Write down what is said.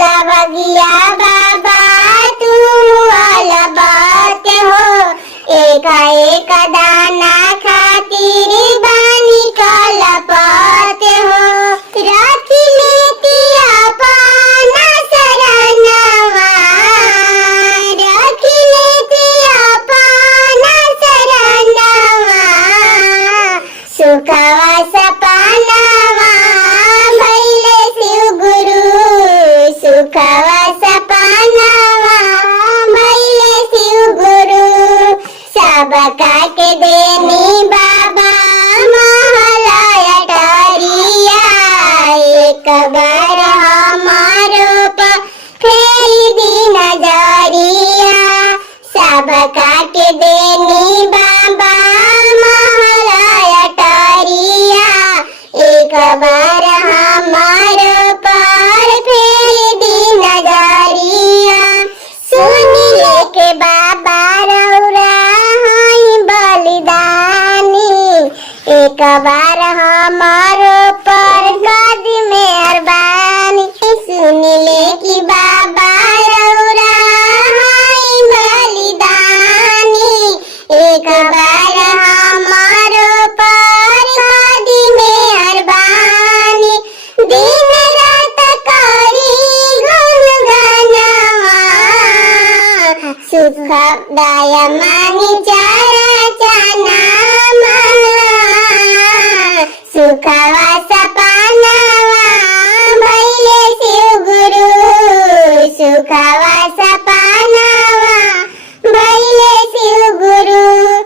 बुझला बगिया बाबा तुम वाला बात हो। एक एक दाना खातिर बानी काला पात हो। रख लेती अपना शरणवा, रख लेती अपना शरणवा। सुखवा सपनावा भइले शिव गुरु, सुखवा सपनावा भइले शिव गुरु। सबका के देनी बाबा महला अटारिया, एक बार हमारो पर फेरी दी नजरिया। सबका के देनी बाबा महला अटारिया, एक बार हमारो पर फेरी दी नजरिया। सुन ले के बाबा रौरा हई बलिदानी, एक बार हमारो पर कर दी मेहरबानी। सुन ले कि बाबा रौरा हई बलिदानी, एक बार हमारो पर कर दी मेहरबानी। दिन रात करी गुनगनवा, सुख दया